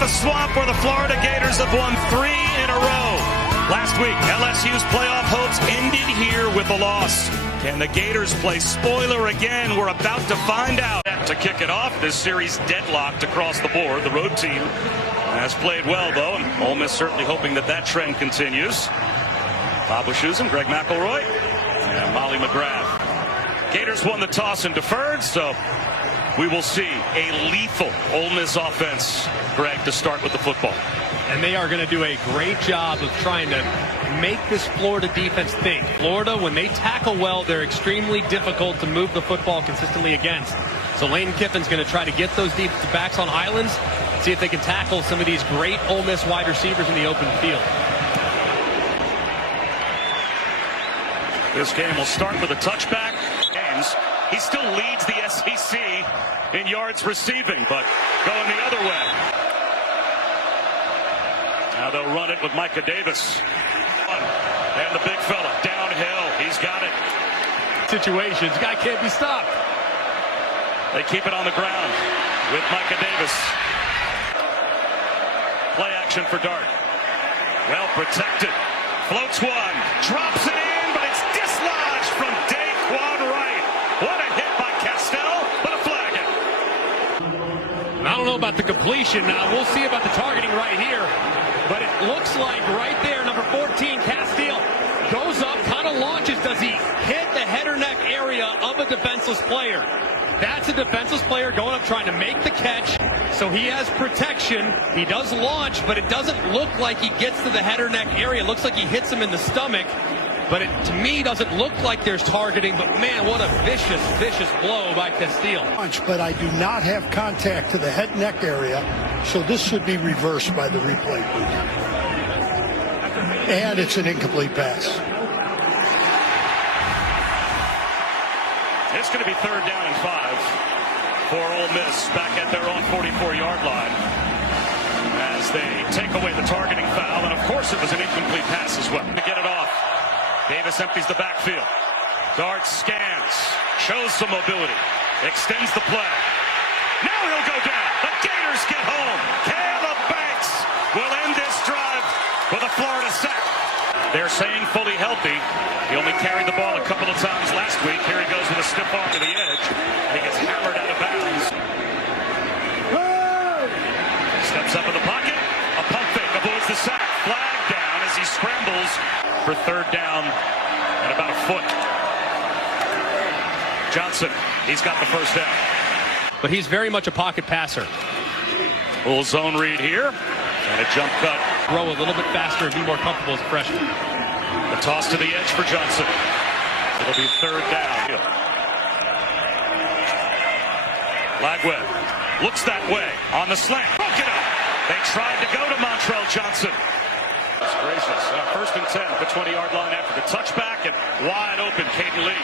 the swamp where the Florida Gators have won 3 in a row. Last week, LSU's playoff hopes ended here with a loss. Can the Gators play spoiler again? We're about to find out. To kick it off, this series deadlocked across the board. The road team has played well, though, and Ole Miss certainly hoping that that trend continues. Bob Wischusen, Greg McElroy, and Molly McGrath. Gators won the toss and deferred, so we will see a lethal Ole Miss offense, Greg, to start with the football. And they are going to do a great job of trying to make this Florida defense think. Florida, when they tackle well, they're extremely difficult to move the football consistently against. So Lane Kiffin's going to try to get those defensive backs on islands, see if they can tackle some of these great Ole Miss wide receivers in the open field. This game will start with a touchback. He still leads the SEC in yards receiving, but going the other way. Now they'll run it with Micah Davis. And the big fella downhill. He's got it. Situations. Guy can't be stopped. They keep it on the ground with Micah Davis. Play action for Dart. Well protected. Floats one. Drops it in, but it's dislodged from Daquan Wright. What a hit by Castell, but a flag it. I don't know about the completion now. We'll see about the targeting right here. But it looks like right there, number 14, Castile, goes up, kind of launches. Does he hit the head or neck area of a defenseless player? That's a defenseless player going up trying to make the catch. So he has protection. He does launch, but it doesn't look like he gets to the head or neck area. It looks like he hits him in the stomach. But it, to me, doesn't look like there's targeting. But, man, what a vicious, vicious blow by Castile. But I do not have contact to the head neck area, so this should be reversed by the replay booth. And it's an incomplete pass. It's going to be 3rd down and 5 for Ole Miss back at their own 44-yard line as they take away the targeting foul. And, of course, it was an incomplete pass as well. To get it off. Davis empties the backfield. Dart scans, shows some mobility, extends the play. Now he'll go down. The Gators get home. Caleb Banks will end this drive with a Florida sack. They're saying fully healthy. He only carried the ball a couple of times last week. Here he goes with a stiff arm to the edge. He gets hammered out of bounds. Steps up in the pocket. A pump fake avoids the sack. Flag down as he scrambles for 3rd down and about a foot. Johnson, he's got the 1st down. But he's very much a pocket passer. Little zone read here and a jump cut. Throw a little bit faster and be more comfortable as a freshman. The toss to the edge for Johnson. It'll be 3rd down. Lagweb looks that way on the slant. Broke it up. They tried to go to Montrell Johnson. That's gracious. 1st and 10 at the 20-yard line after the touchback and wide open Caden Lee.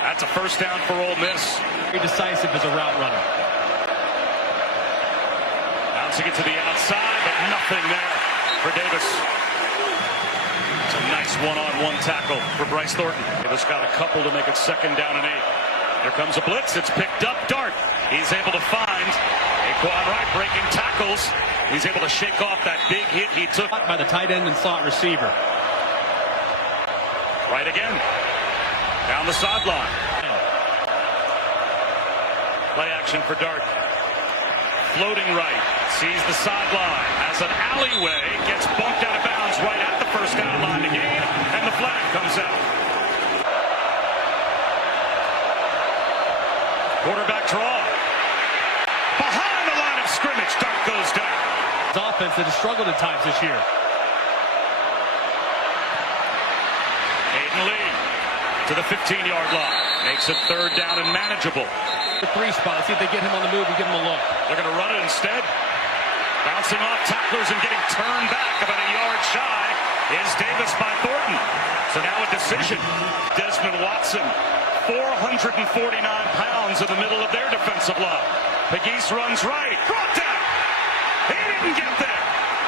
That's a 1st down for Ole Miss. Very decisive as a route runner. Bouncing it to the outside, but nothing there for Davis. It's a nice one-on-one tackle for Bryce Thornton. Davis got a couple to make it 2nd down and 8. Here comes a blitz. It's picked up. Dart. He's able to find Daquan Wright breaking tackles. He's able to shake off that big hit he took by the tight end and slot receiver. Right again. Down the sideline. Play action for Dart. Floating right. Sees the sideline. Has an alleyway. Gets bumped out of bounds right at the 1st down line to gain. And the flag comes out. Quarterback draw. Behind the line of scrimmage. Dart goes down. Offense that has struggled at times this year. Caden Lee to the 15-yard line. Makes it 3rd down and manageable. The 3 spot. See if they get him on the move and give him a look. They're going to run it instead. Bouncing off tacklers and getting turned back about a yard shy is Davis by Thornton. So now a decision. Desmond Watson, 449 pounds in the middle of their defensive line. Pegues runs right. Brought down. He didn't get there.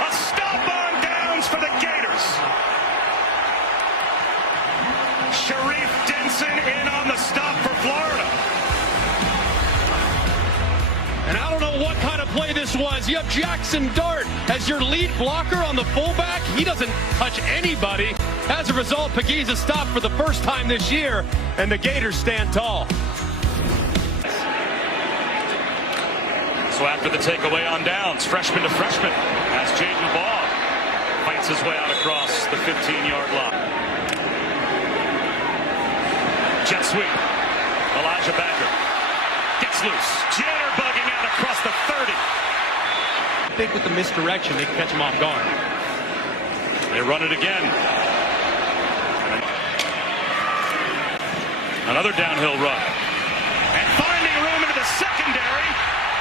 A stop on downs for the Gators. Sharif Denson in on the stop for Florida. And I don't know what kind of play this was. You have Jackson Dart as your lead blocker on the fullback. He doesn't touch anybody. As a result, Pegues stopped for the first time this year, and the Gators stand tall. So after the takeaway on downs, freshman to freshman, as Jaden Ball fights his way out across the 15-yard line. Jet sweep. Elijah Badger gets loose. Jitterbugging out across the 30. I think with the misdirection, they can catch him off guard. They run it again. Another downhill run. And finding room into the secondary.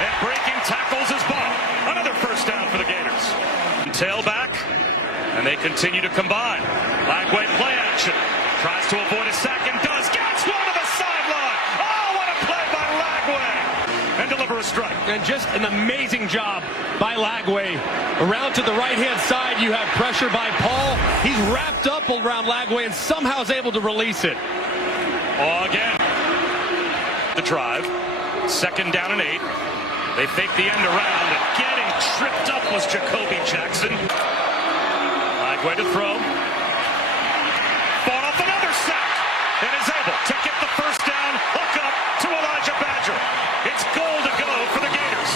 And breaking tackles his ball. Another first down for the Gators. Tailback. And they continue to combine. Lagway play action. Tries to avoid a sack and does. Gets one to the sideline. Oh, what a play by Lagway. And deliver a strike. And just an amazing job by Lagway. Around to the right-hand side, you have pressure by Paul. He's wrapped up around Lagway and somehow is able to release it. Again. The drive. Second down and 8. They fake the end around, and getting tripped up was Jacoby Jackson. Lagway to throw. Fought off another sack, and is able to get the first down, hook up to Elijah Badger. It's goal to go for the Gators.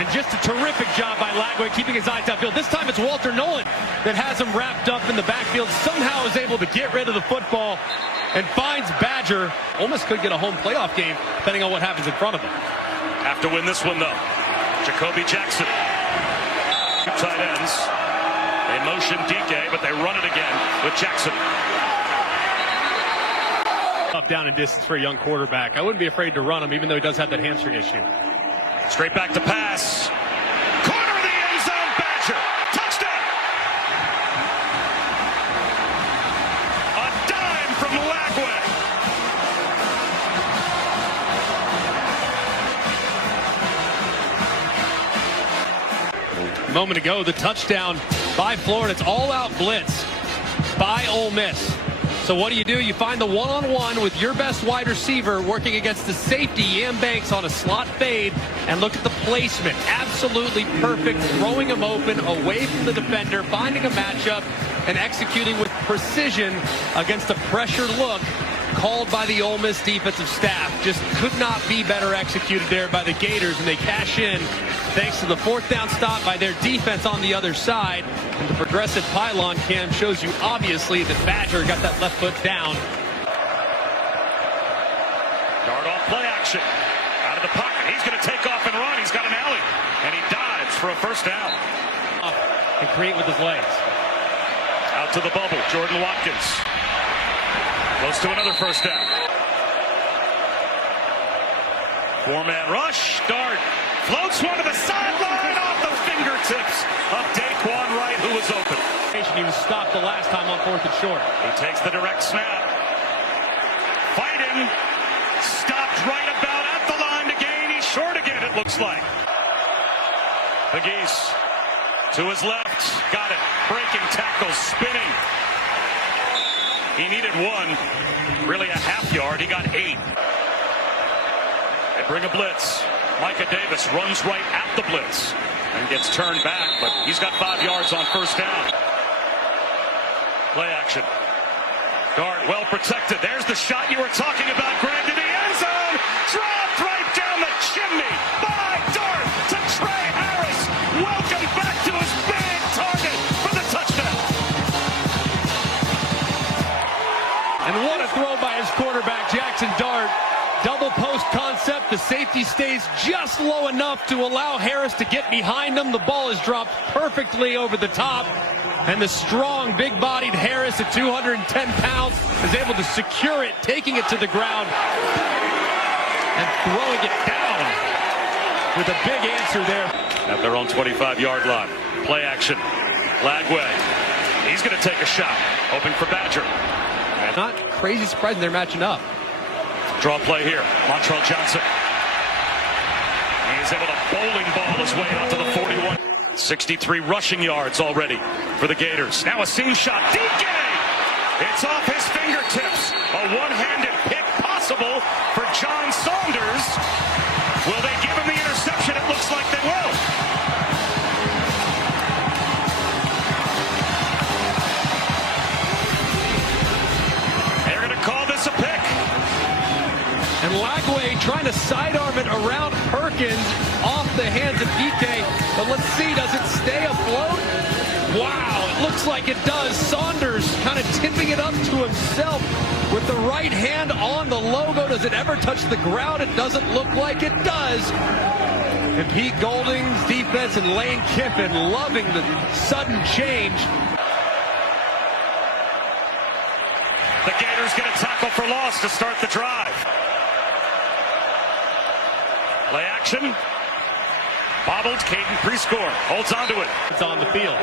And just a terrific job by Lagway keeping his eyes downfield. This time it's Walter Nolan that has him wrapped up in the backfield. Somehow is able to get rid of the football and finds Badger. Ole Miss could get a home playoff game depending on what happens in front of them. Have to win this one, though. Jacoby Jackson. Two tight ends. They motion DK, but they run it again with Jackson. Up, down, and distance for a young quarterback. I wouldn't be afraid to run him, even though he does have that hamstring issue. Straight back to pass. Corner of the end zone, Badger. Touchdown. A dime from Lagway. A moment ago, the touchdown by Florida. It's all-out blitz by Ole Miss. So what do? You find the one-on-one with your best wide receiver working against the safety, Yam Banks, on a slot fade. And look at the placement. Absolutely perfect. Throwing him open, away from the defender, finding a matchup, and executing with precision against a pressure look called by the Ole Miss defensive staff. Just could not be better executed there by the Gators, and they cash in thanks to the fourth down stop by their defense on the other side. And the progressive pylon cam shows you obviously that Badger got that left foot down. Dart off play action. Out of the pocket. He's going to take off and run. He's got an alley. And he dives for a first down. Up and create with his legs. Out to the bubble. Jordan Watkins. Close to another first down. Four-man rush. Dart floats one to the sideline off the fingertips of Daquan Wright, who was open. He was stopped the last time on 4th and short. He takes the direct snap. Fighting. Stopped right about at the line to gain. He's short again, it looks like. Pegues to his left. Got it. Breaking tackle. Spinning. He needed one. Really a half yard. He got 8. They bring a blitz. Micah Davis runs right at the blitz and gets turned back, but he's got 5 yards on first down. Play action. Dart well protected. There's the shot you were talking about, Greg, to the end zone. Dropped right down the chimney by Dart to Trey Harris. Welcome back to his big target for the touchdown. And what a throw by his quarterback, Jackson Dart. Double post concept. The safety stays just low enough to allow Harris to get behind him. The ball is dropped perfectly over the top. And the strong, big-bodied Harris at 210 pounds is able to secure it, taking it to the ground and throwing it down with a big answer there. At their own 25-yard line. Play action. Lagway. He's going to take a shot, hoping for Badger. And Not crazy surprising they're matching up. draw play here. Montrell Johnson. He's able to bowling ball his way out to the 41. 63 rushing yards already for the Gators. Now a seam shot. DK! It's off his fingertips. A one-handed pick possible for John Saunders. Will they give him the interception? It looks like they will. They're going to call this a pick. And Lagway trying to sidearm it around Perkins off the hands of Ike. But let's see, does it stay afloat? Wow, it looks like it does. Saunders kind of tipping it up to himself with the right hand on the logo. Does it ever touch the ground? It doesn't look like it does. And Pete Golding's defense and Lane Kiffin loving the sudden change. The Gators get a tackle for loss to start the drive. Play action. Bobbled, Caden pre-score. Holds onto it. It's on the field.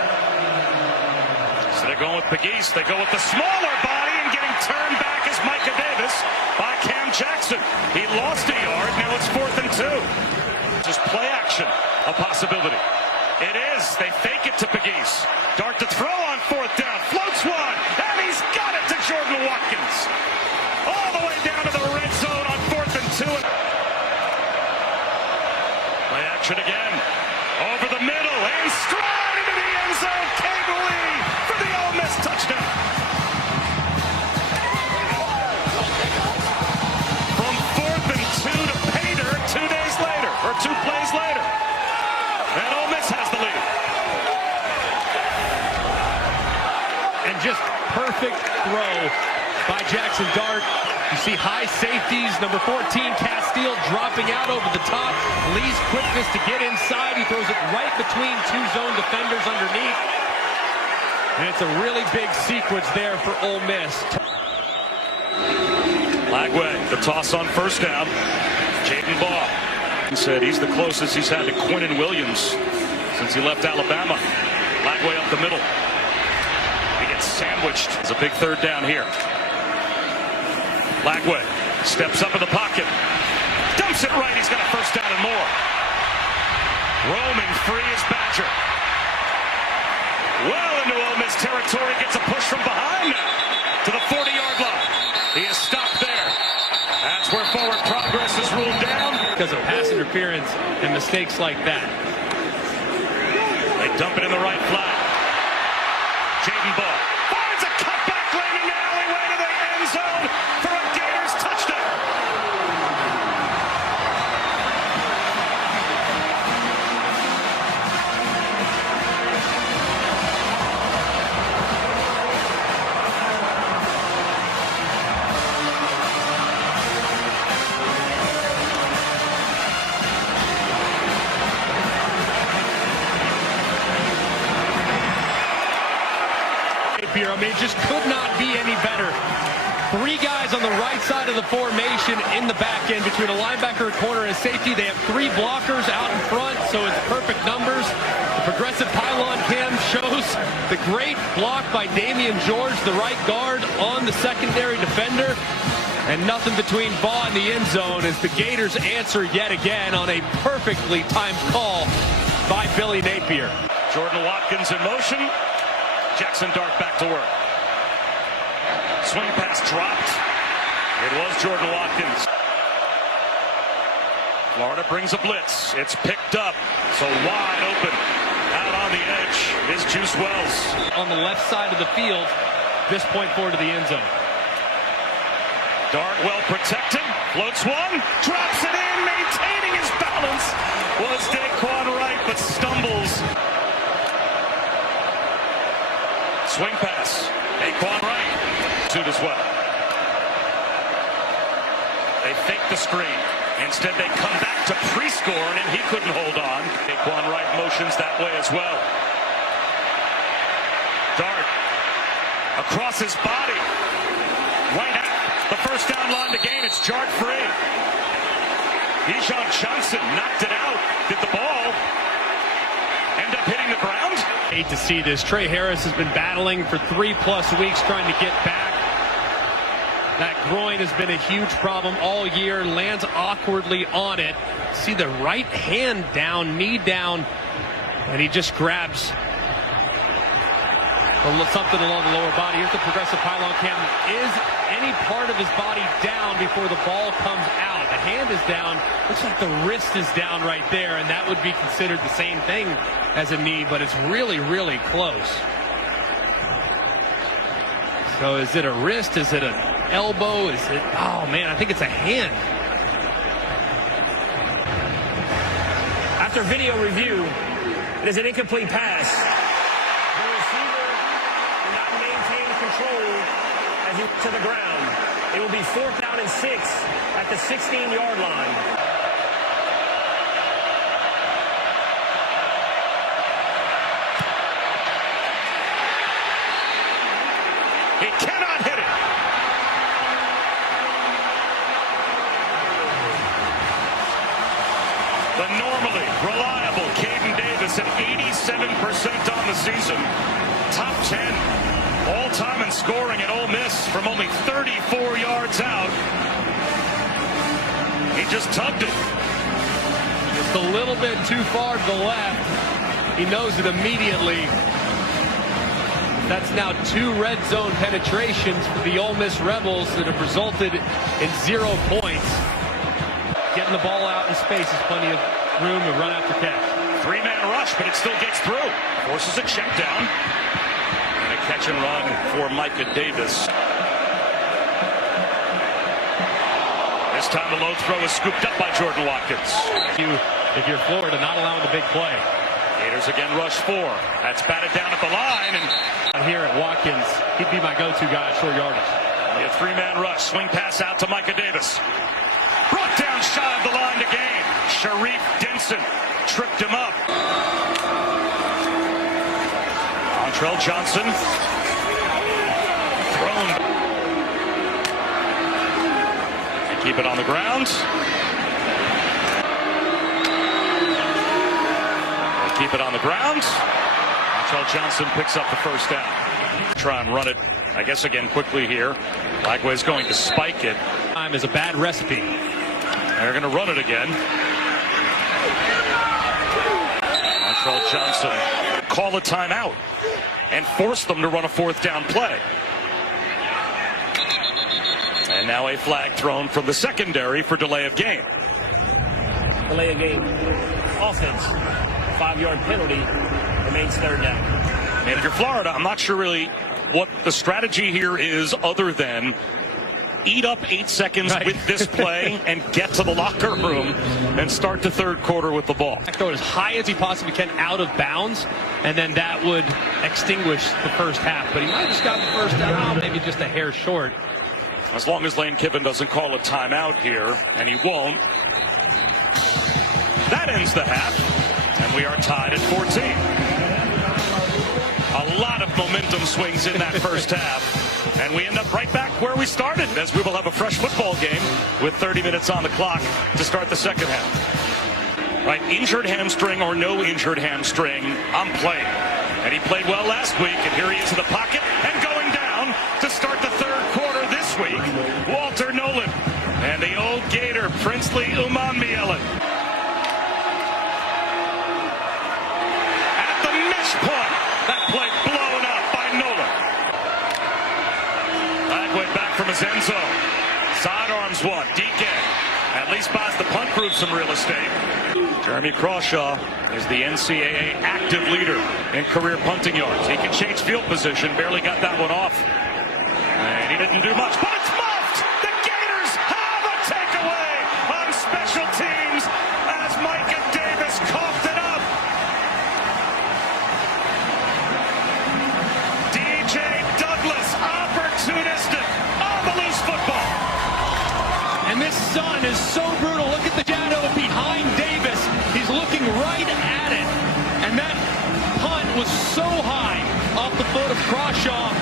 So they're going with Pegues. They go with the smaller body, and getting turned back is Micah Davis by Cam Jackson. He lost a yard. Now it's 4th and 2. Just play action, a possibility. It is. They fake it to Pegues. Dart to throw on 4th down. Floats one, and he's got it to Jordan Watkins. All the way down to the red zone on 4th and 2. Play action again. Over the middle and stride into the end zone. Caden Lee for the Ole Miss touchdown. From 4th and 2 to pay dirt 2 days later, or 2 plays later. And Ole Miss has the lead. And just perfect throw by Jackson Dart. You see high safeties, number 14 Castile dropping out over the top. Lee's quickness to get inside. He throws it right between 2 zone defenders underneath. And it's a really big sequence there for Ole Miss. Lagway, the toss on 1st down. Jaden Baugh. He said he's the closest he's had to Quinnen Williams since he left Alabama. Lagway up the middle. He gets sandwiched. It's a big 3rd down here. Lagway steps up in the pocket. Dumps it right. He's got a 1st down and more. Roaming free is Badger. Well into Ole Miss territory. Gets a push from behind now to the 40-yard line. He is stopped there. That's where forward progress is ruled down. Because of pass interference and mistakes like that. They dump it in the right flat. Jaden Baugh finds a cutback lane in the alleyway to the end zone for a Gators touchdown. I mean, it just could not be any better. 3 guys on the right side of the formation in the back end between a linebacker, a corner, and a safety. They have 3 blockers out in front, so it's perfect numbers. The progressive pylon cam shows the great block by Damian George, the right guard, on the secondary defender. And nothing between Baugh and the end zone as the Gators answer yet again on a perfectly timed call by Billy Napier. Jordan Watkins in motion. Jackson Dart back to work. Swing pass dropped. It was Jordan Watkins. Florida brings a blitz. It's picked up. So wide open. Out on the edge is Juice Wells. On the left side of the field, this point forward to the end zone. Dart well protected. Floats one. Drops it in. Maintaining his balance was Daquan Wright, but stumbles. Swing pass. Daquan Wright. Shoot as well. They fake the screen. Instead, they come back to pre-score, and he couldn't hold on. Daquan Wright motions that way as well. Dart across his body. Right at the 1st down line to gain. It's jarred free. Bijan Johnson knocked it out. Did the ball end up hitting the ground? Hate to see this. Trey Harris has been battling for 3+ weeks trying to get back. That groin has been a huge problem all year. Lands awkwardly on it. See the right hand down, knee down, and he just grabs something along the lower body. Here's the progressive pylon cam. Is any part of his body down before the ball comes out? The hand is down. Looks like the wrist is down right there, and that would be considered the same thing as a knee, but it's really, really close. So is it a wrist? Is it an elbow? Is it, oh man, I think it's a hand. After video review, it is an incomplete pass. The receiver did not maintain control as he went to the ground. It will be 4th down and 6 at the 16-yard line. He cannot hit it. The normally reliable Caden Davis at 87% on the season. Top 10 all-time in scoring at Ole Miss from only 34 yards out. He just tugged it. Just a little bit too far to the left. He knows it immediately. That's now 2 red zone penetrations for the Ole Miss Rebels that have resulted in 0 points. Getting the ball out in space is plenty of room to run after catch. 3-man rush, but it still gets through. Forces a check down. And a catch and run for Micah Davis. This time the low throw is scooped up by Jordan Watkins. If you're Florida, not allowing the big play. Gators again rush 4. That's batted down at the line. And here at Watkins, he'd be my go-to guy at short yardage. a 3-man rush. Swing pass out to Micah Davis. Brought down shy of the line to gain. Sharif Denson tripped him up. Montrell Johnson. Thrown. They keep it on the ground. They keep it on the ground. Montrell Johnson picks up the first down. Try and run it, I guess, again quickly here. Lagway's going to spike it. Time is a bad recipe. They're going to run it again. Montrell Johnson call a timeout and force them to run a 4th down play. And now a flag thrown from the secondary for delay of game. Delay of game. Offense. 5-yard penalty. Remains 3rd down. And if you're Florida, I'm not sure really what the strategy here is other than eat up 8 seconds with this play and get to the locker room and start the 3rd quarter with the ball. Throw it as high as he possibly can out of bounds, and then that would extinguish the first half. But he might have just got the first down, maybe just a hair short. As long as Lane Kiffin doesn't call a timeout here, and he won't, that ends the half, and we are tied at 14. A lot of momentum swings in that first half. And we end up right back where we started, as we will have a fresh football game with 30 minutes on the clock to start the second half. Right, injured hamstring or no injured hamstring, I'm playing. And he played well last week, and here he is in the pocket and going down to start the 3rd quarter this week. Walter Nolan and the old Gator, Princely Umambielen. At the mesh point, that play blown up by Nolan. Lagway back from his end zone. Sidearms one. DK at least buys the punt group some real estate. Jeremy Crawshaw is the NCAA active leader in career punting yards. He can change field position. Barely got that one off. And he didn't do much, but it's muffed. The Gators have a takeaway on special teams as Micah Davis coughed it up. DJ Douglas, opportunistic on the loose football. And this sun is so brutal. Look at the shadow behind Davis. He's looking right at it. And that punt was so high off the foot of Crawshaw.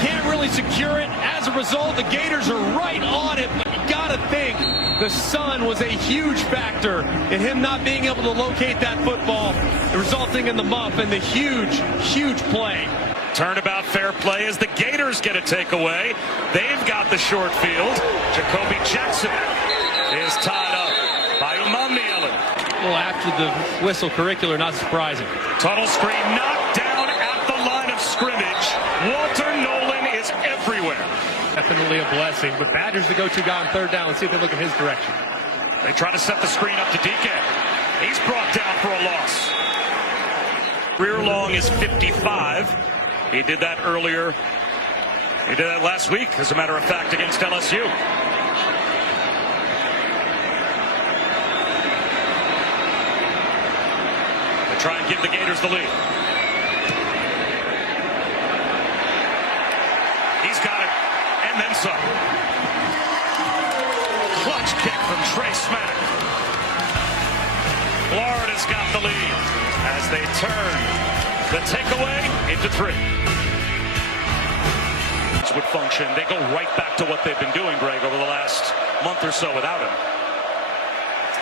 Can't really secure it. As a result, the Gators are right on it. But you gotta think the sun was a huge factor in him not being able to locate that football, resulting in the muff and the huge, huge play. Turnabout fair play as the Gators get a takeaway. They've got the short field. Jacoby Jackson is tied up by Umambielen. Well, after the whistle curricular, not surprising. Tunnel screen knocked down at the line of scrimmage. Walter Nolan is everywhere. Definitely a blessing, but Badgers the go-to guy on third down. Let's see if they look in his direction. They try to set the screen up to Deacon. He's brought down for a loss. Career long is 55. He did that earlier. He did that last week, as a matter of fact, against LSU. They try and give the Gators the lead. He's got it, and then some. Clutch kick from Trey Smack. Florida's got the lead as they turn the takeaway into 3. This would function. They go right back to what they've been doing, Greg, over the last month or so without him.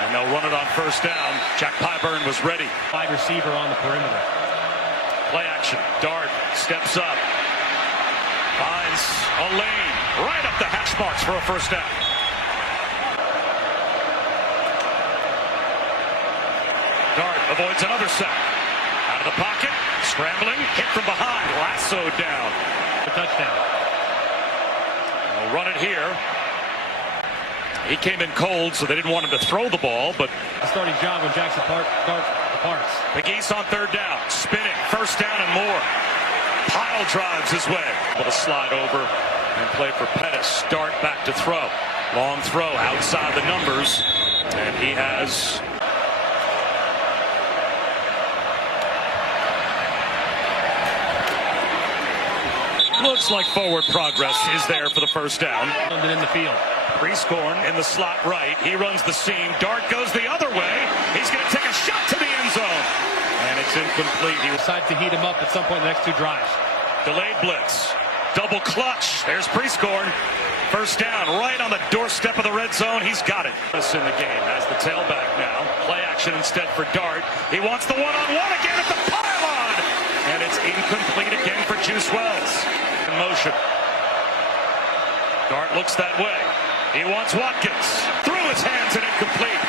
And they'll run it on first down. Jack Pyburn was ready. Wide receiver on the perimeter. Play action. Dart steps up. Finds a lane right up the hash marks for a first down. Dart avoids another sack. Out of the pocket, scrambling, hit from behind, lassoed down. A touchdown. They'll run it here. He came in cold, so they didn't want him to throw the ball, but A starting job when Jackson Dart departs. McGee's on third down, spinning, first down and more. Pile drives his way. Able to slide over and play for Pettis. Dart back to throw. Long throw outside the numbers, and he has... Looks like forward progress is there for the first down. And in the field. Prescorn in the slot right. He runs the seam. Dart goes the other way. He's going to take a shot to the end zone. And it's incomplete. He Decides to heat him up at some point in the next 2 drives. delayed blitz. Double clutch. There's Prescorn. First down right on the doorstep of the red zone. He's got it. This in the game as the tailback now. Play action instead for Dart. He wants the one-on-one again at the pylon. And it's incomplete again for Juice Wells. In motion. Dart looks that way. He wants Watkins. Through his hands and incomplete.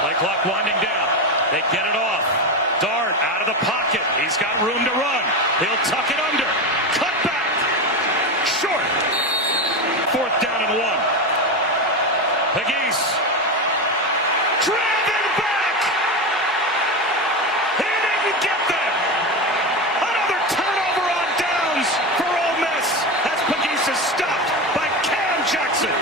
Play clock winding down. They get it off. Dart out of the pocket. He's got room to run. He'll tuck it under. Cut back. Short. Fourth down and 1. Pegues. Driven back. He didn't get there. Another turnover on downs for Ole Miss as Pegues is stopped by Cam Jackson.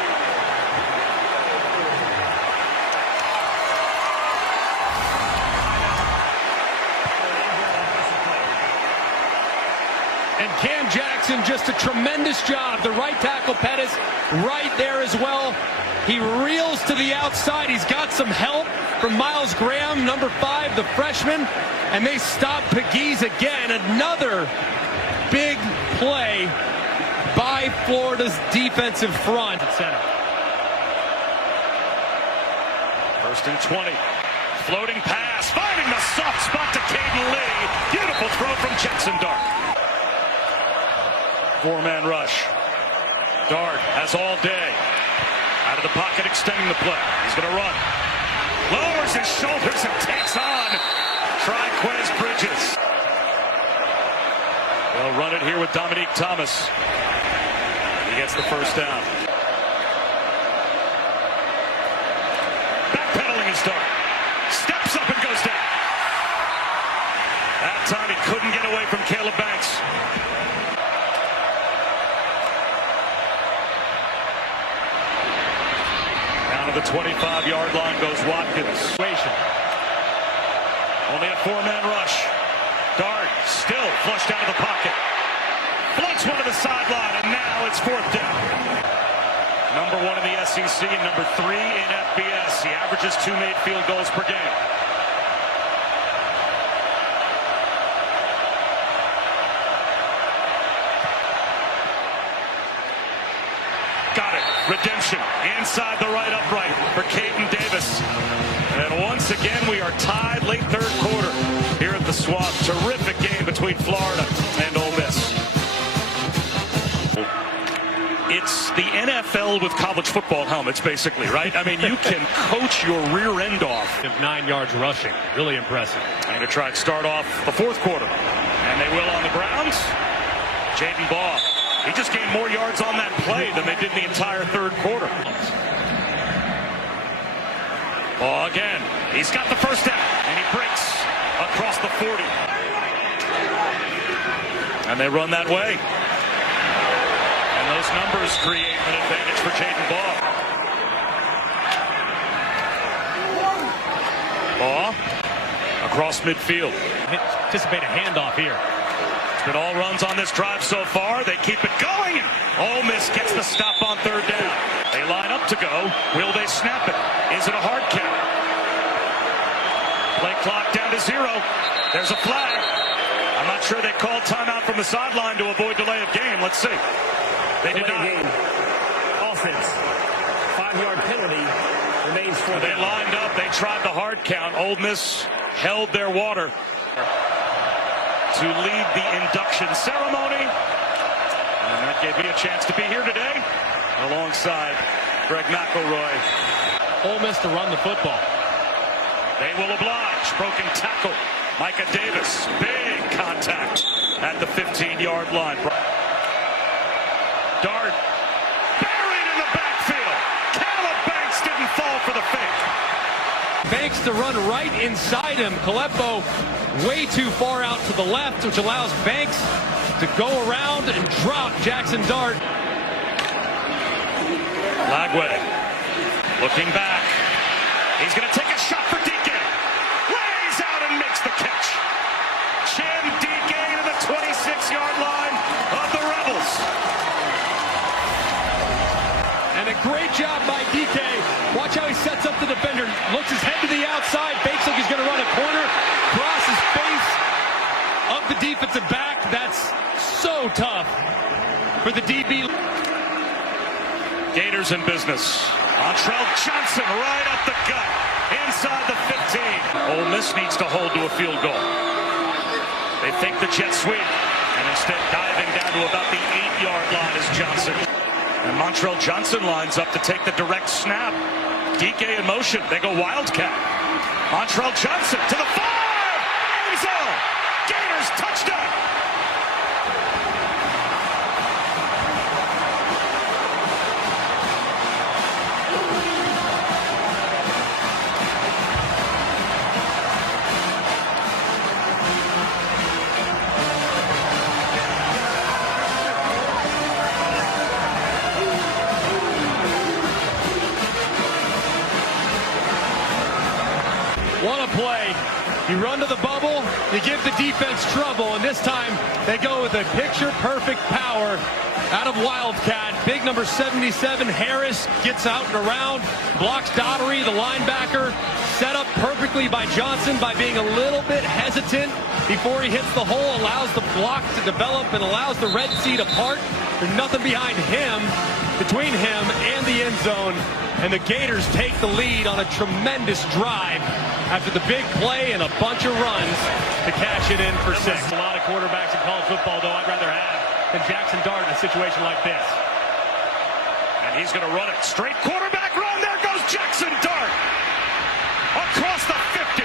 And Cam Jackson, just a tremendous job. The right tackle, Pettis, right there as well. He reels to the outside. He's got some help from Miles Graham, number 5, the freshman. And they stop Pegues again. Another big play by Florida's defensive front. Center. First and 20. Floating pass. Finding the soft spot to Caden Lee. Beautiful throw from Jackson Dart. 4-man rush. Dart has all day. Out of the pocket, extending the play. He's going to run. Lowers his shoulders and takes on Triquez Bridges. They'll run it here with Dominique Thomas. He gets the first down. Backpedaling his Dart. Steps up and goes down. That time he couldn't get away from Caleb Banks. Down to the 25-yard line goes Watkins. Only a 4-man rush. Dart still flushed out of the pocket. Floats one to the sideline, and now it's 4th down. Number 1 in the SEC and number 3 in FBS. He averages 2 made field goals per game. Got it. Redemption inside the right upright for Caden Davis. And once again, we are tied late 3rd quarter here at the Swamp. Terrific game between Florida and Ole Miss. It's the NFL with college football helmets, basically, right? I mean, you can coach your rear end off. 9 yards rushing. Really impressive. I'm going to try and start off the 4th quarter. And they will on the Browns. Jaden Baugh, he just gained more yards on that play than they did in the entire third quarter. Baugh again. He's got the first down, and he breaks across the 40. And they run that way. And those numbers create an advantage for Jaden Baugh. Baugh across midfield. Anticipate a handoff here. It's been all runs on this drive so far. They keep it going. Ole Miss gets the stop on third down. They line up to go. Will they snap it? Is it a hard count? Play clock down to 0. There's a flag. I'm not sure they called timeout from the sideline to avoid delay of game. Let's see. They did not. Game. Offense. 5-yard penalty remains for They lined up. They tried the hard count. Ole Miss held their water to lead the induction ceremony. And that gave me a chance to be here today alongside Greg McElroy. Ole Miss to run the football. They will oblige. Broken tackle. Micah Davis. Big contact at the 15-yard line. Dart. Buried in the backfield. Caleb Banks didn't fall for the fake. Banks to run right inside him. Kaleppo way too far out to the left, which allows Banks to go around and drop Jackson Dart. Lagway looking back. He's going to take a shot for DK. Lays out and makes the catch. Chin DK to the 26-yard line of the Rebels. And a great job by DK. Watch how he sets up the defender. Looks his head to the outside. Banks like he's going to run a corner. Crosses face of the defensive back. That's so tough for the DB. Gators in business. Montrell Johnson right up the gut. Inside the 15. Ole Miss needs to hold to a field goal. They think the jet sweep. And instead diving down to about the 8-yard line is Johnson. And Montrell Johnson lines up to take the direct snap. DK in motion. They go Wildcat. Montrell Johnson to the 5. End zone. Gators touchdown. What a play. You run to the bubble, you give the defense trouble, and this time they go with a picture-perfect power out of Wildcat. Big number 77, Harris, gets out and around, blocks Daugherty, the linebacker, set up perfectly by Johnson by being a little bit hesitant before he hits the hole, allows the block to develop and allows the Red Sea to part. There's nothing behind him, between him and the end zone, and the Gators take the lead on a tremendous drive after the big play and a bunch of runs to cash it in for 6. A lot of quarterbacks in college football, though, I'd rather have than Jackson Dart in a situation like this. And he's going to run it. Straight quarterback run. There goes Jackson Dart. Across the 50.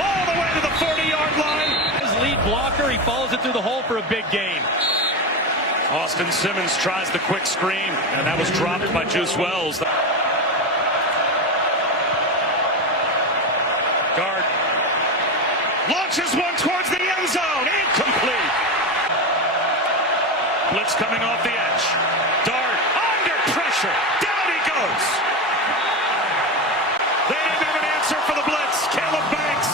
All the way to the 40-yard line. His lead blocker, he follows it through the hole for a big gain. Austin Simmons tries the quick screen, and that was dropped by Juice Wells. Guard launches one towards the end zone. Incomplete. Blitz coming off the edge. Dart under pressure. Down he goes. They didn't have an answer for the blitz. Caleb Banks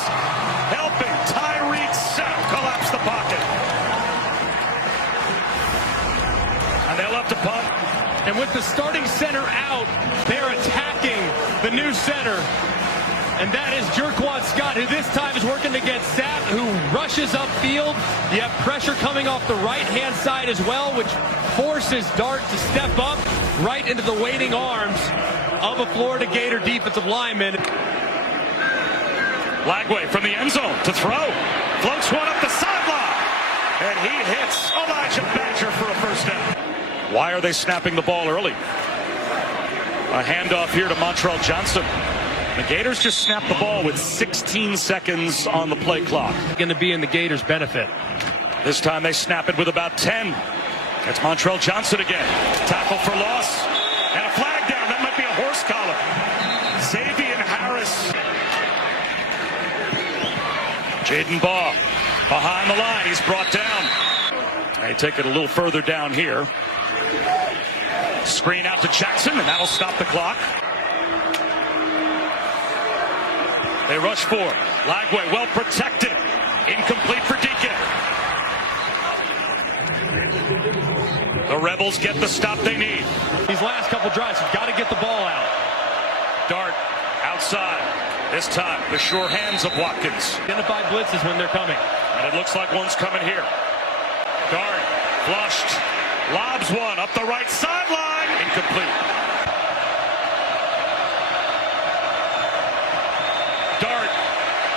helping Tyreek Sapp collapse the pocket. And they'll have to punt. And with the starting center out, they're attacking the new center. And that is Jerquan Scott, who this time is working against Sapp, who rushes upfield. You have pressure coming off the right-hand side as well, which forces Dart to step up right into the waiting arms of a Florida Gator defensive lineman. Lagway from the end zone to throw. Floats one up the sideline. And he hits Elijah Badger for a first down. Why are they snapping the ball early? A handoff here to Montrell Johnson. The Gators just snapped the ball with 16 seconds on the play clock. Going to be in the Gators' benefit. This time they snap it with about 10. It's Montrell Johnson again. Tackle for loss. And a flag down. That might be a horse collar. Xavier Harris. Jaden Baugh behind the line. He's brought down. They take it a little further down here. Screen out to Jackson, and that'll stop the clock. They rush for Lagway, well protected. Incomplete for DK. The Rebels get the stop they need. These last couple drives, you've got to get the ball out. Dart outside. This time, the sure hands of Watkins. Identify blitzes when they're coming. And it looks like one's coming here. Dart flushed. Lobs one up the right sideline. Incomplete. Dart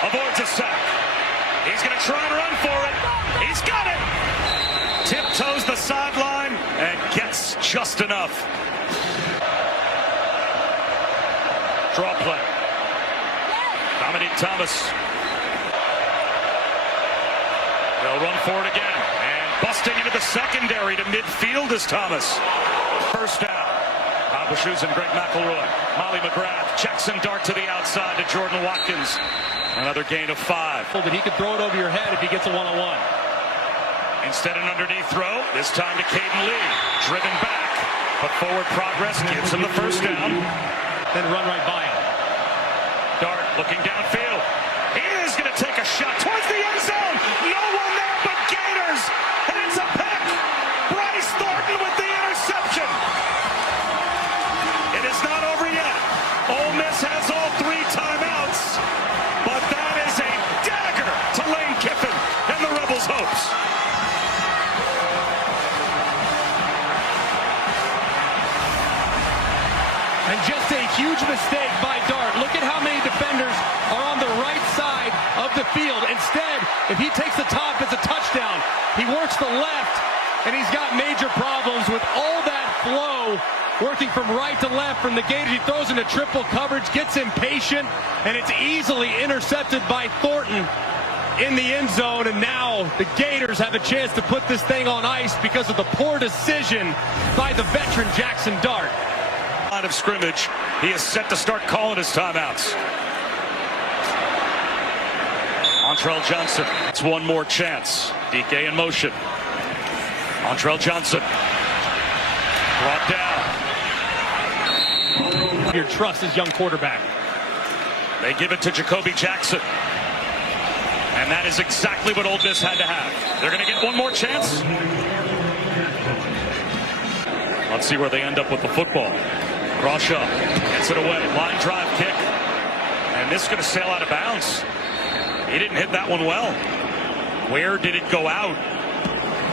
avoids a sack. He's going to try and run for it. He's got it. Tiptoes the sideline and gets just enough. Draw play. Dominique Thomas. They'll run for it again. And busting into the secondary to midfield is Thomas. First down. Abashuz and Greg McElroy. Molly McGrath. Jackson Dart to the outside to Jordan Watkins. Another gain of 5. But he could throw it over your head if he gets a one-on-one. Instead an underneath throw. This time to Caden Lee. Driven back. But forward progress gives him the first down. Then run right by him. Dart looking downfield. He is going to take a shot towards the end zone. No one there but Gators. And it's a pick. Bryce Thornton with the interception. It is not over yet. Ole Miss has all 3 timeouts. But that is a dagger to Lane Kiffin and the Rebels' hopes. And just a huge mistake by Dart. Look at how many defenders are on the right side of the field. Instead, if he takes the top, it's a touchdown. He works the left, and he's got major problems with all that flow working from right to left from the Gators. He throws into triple coverage, gets impatient, and it's easily intercepted by Thornton in the end zone. And now the Gators have a chance to put this thing on ice because of the poor decision by the veteran Jackson Dart. Line of scrimmage. He is set to start calling his timeouts. Montrell Johnson. It's one more chance. DK in motion. Montrell Johnson. Brought down. Your trust is young quarterback. They give it to Jacoby Jackson. And that is exactly what Ole Miss had to have. They're going to get one more chance. Let's see where they end up with the football. Crawshaw gets it away. Line drive kick. And this is going to sail out of bounds. He didn't hit that one well. Where did it go out?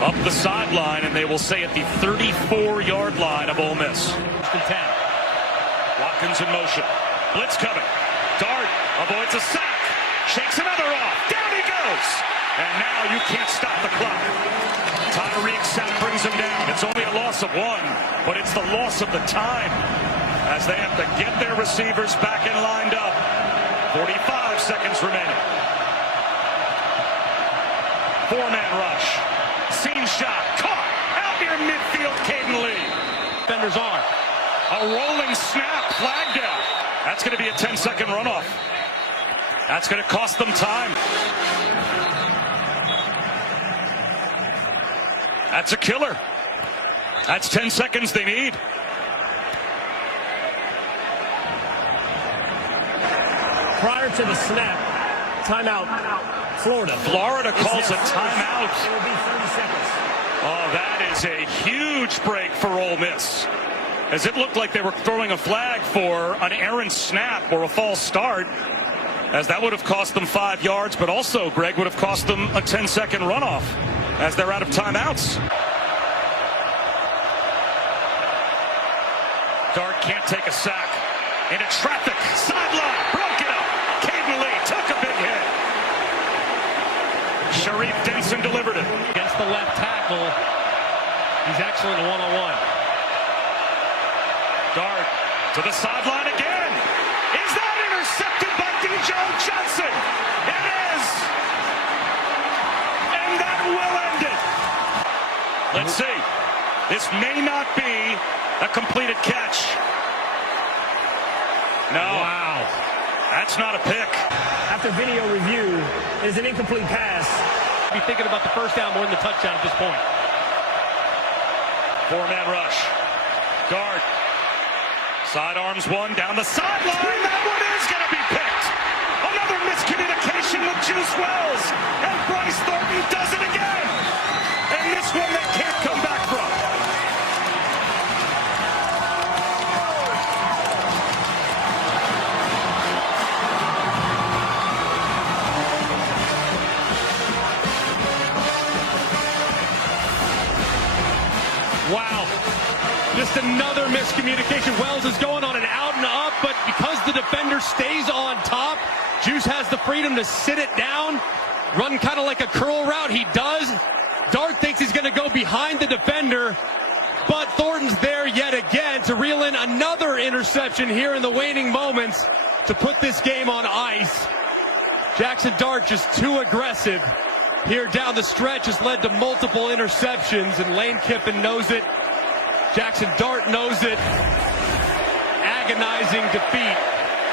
Up the sideline, and they will say at the 34-yard line of Ole Miss. 10. Watkins in motion. Blitz coming. Dart avoids a sack. Shakes another off. Down he goes. And now you can't stop the clock. Tyreek Sapp brings him down. It's only a loss of 1, but it's the loss of the time as they have to get their receivers back and lined up. 45 seconds remaining. 4-man rush. Seam shot. Caught. Out near midfield, Caden Lee. Defenders are. A rolling snap. Flag down. That's going to be a 10-second runoff. That's going to cost them time. That's a killer. That's 10 seconds they need. Prior to the snap, timeout, Florida. Florida calls a timeout. It will be 30 seconds. Oh, that is a huge break for Ole Miss. As it looked like they were throwing a flag for an errant snap or a false start, as that would have cost them 5 yards, but also, Greg, would have cost them a 10-second runoff as they're out of timeouts. Dart can't take a sack. Into traffic. Sideline. Broke it up. Caden Lee took a big hit. Sharif Denson delivered it. Against the left tackle. He's excellent in one-on-one. Dart to the sideline again. Is that intercepted by Dijon Johnson? It is. And that will end it. Let's see. This may not be a completed catch. No. Wow. That's not a pick. After video review, it is an incomplete pass. Be thinking about the first down more than the touchdown at this point. Four-man rush. Guard. Sidearms one down the sideline. That one is going to be picked. Another miscommunication with Juice Wells. And Bryce Thornton does it again. And this one they can't come back from. Wow. Just another miscommunication. Wells is going on an out and up, but because the defender stays on top, Juice has the freedom to sit it down, run kind of like a curl route. He does. Dart thinks he's going to go behind the defender, but Thornton's there yet again to reel in another interception here in the waning moments to put this game on ice. Jackson Dart just too aggressive here down the stretch, has led to multiple interceptions, and Lane Kiffin knows it. Jackson Dart knows it. Agonizing defeat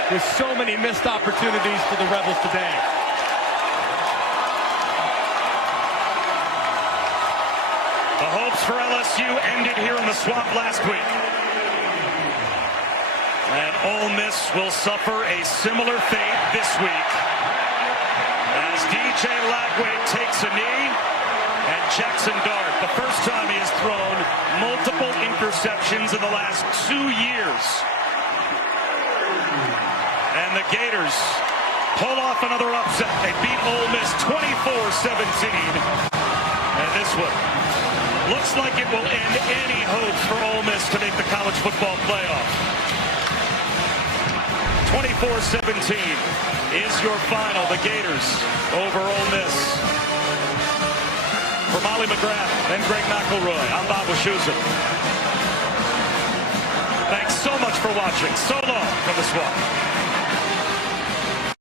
with so many missed opportunities for the Rebels today. The hopes for LSU ended here in the Swamp last week. And Ole Miss will suffer a similar fate this week as DJ Lagway takes a knee, and Jackson Dart, the first time he has thrown multiple interceptions in the last 2 years. And the Gators pull off another upset. They beat Ole Miss 24-17. And this one looks like it will end any hopes for Ole Miss to make the college football playoff. 24-17 is your final. The Gators over Ole Miss. For Molly McGrath and Greg McElroy, I'm Bob Wischusen. Thanks so much for watching. So long from the Swamp.